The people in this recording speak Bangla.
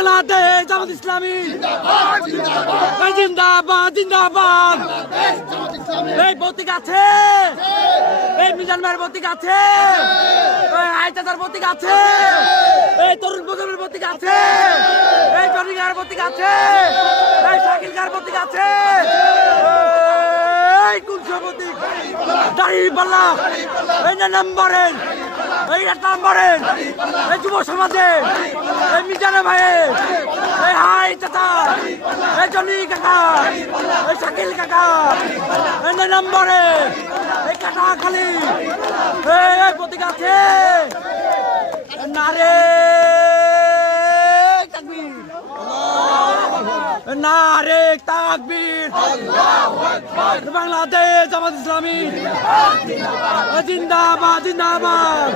বাংলাদেশ জামাত ইসলামী জিন্দাবাদ জিন্দাবাদ। এই প্রতীক আছে, এই মিজান ভাইয়ের প্রতীক আছে, আইচাচার প্রতীক আছে, এই তরুণ প্রজন্মের প্রতীক আছে, এই জনিগার প্রতীক আছে, এই শাকিল গার প্রতীক আছে, এই কুলসা প্রতীক দাঁড়িপাল্লা, এই নাম্বারের, এই এক নাম্বারের, এই যুব সমাজের, এই মিজানে ভাইয়ের, এই হাই চাচা, এই জনি কাকা, এই শাকিল কাকা, এই নাম্বারে, এই কাটা খালি, এই প্রতীক আছে। নারে তাকবীর, নারে তাকবীর, বাংলাদেশ জামাত ইসলামী জিন্দাবাদ জিন্দাবাদ।